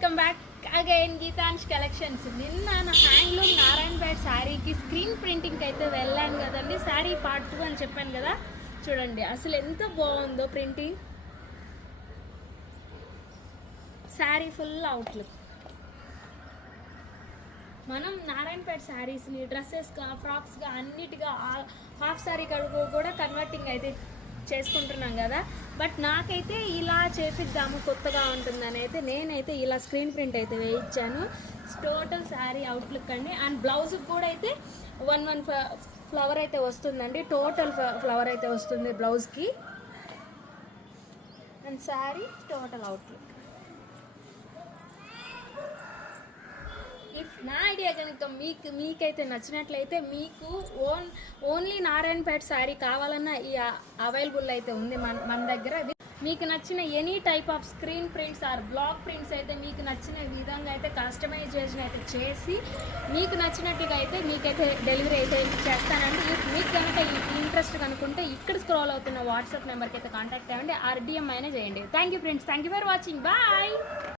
Welcome back again Geetansh collections. నిన్న నా handloom Narayanpet శారీకి స్క్రీన్ ప్రింటింగ్కి అయితే వెళ్ళాను కదండి. శారీ పార్ట్ 2 అని చెప్పాను కదా. చూడండి అసలు ఎంత బాగుందో ప్రింటింగ్. Sari full outlook. మనం నారాయణపేట్ శారీస్ని డ్రెస్సెస్గా ఫ్రాక్స్గా అన్నిటిగా హాఫ్ శారీ కడుగు కూడా కన్వర్టింగ్ అయితే చేసుకుంటున్నాం కదా. బట్ నాకైతే ఇలా చేపిద్దాము కొత్తగా ఉంటుందని అయితే నేనైతే ఇలా స్క్రీన్ ప్రింట్ అయితే వేయించాను. టోటల్ శారీ అవుట్లుక్ అండి. అండ్ బ్లౌజ్కి కూడా అయితే వన్ ఫ్లవర్ అయితే వస్తుందండి. టోటల్ ఫ్లవర్ అయితే వస్తుంది బ్లౌజ్కి. And sari total outlook. If నా ఐడియా కనుక మీకైతే నచ్చినట్లయితే మీకు ఓన్లీ నారాయణపేట్ శారీ కావాలన్నా ఈ అవైలబుల్ అయితే ఉంది మన దగ్గర. మీకు నచ్చిన any type of screen prints or black prints అయితే మీకు నచ్చిన విధంగా అయితే కస్టమైజేషన్ అయితే చేసి మీకు నచ్చినట్టుగా అయితే మీకైతే డెలివరీ అయితే చేస్తానండి. ఇఫ్ మీకు కనుక ఇంట్రెస్ట్ కనుకుంటే ఇక్కడ స్క్రోల్ అవుతున్న వాట్సాప్ నెంబర్కి అయితే కాంటాక్ట్ అవ్వండి. ఆర్డిఎం అయినా చేయండి. Thank you friends. Thank you for watching. Bye.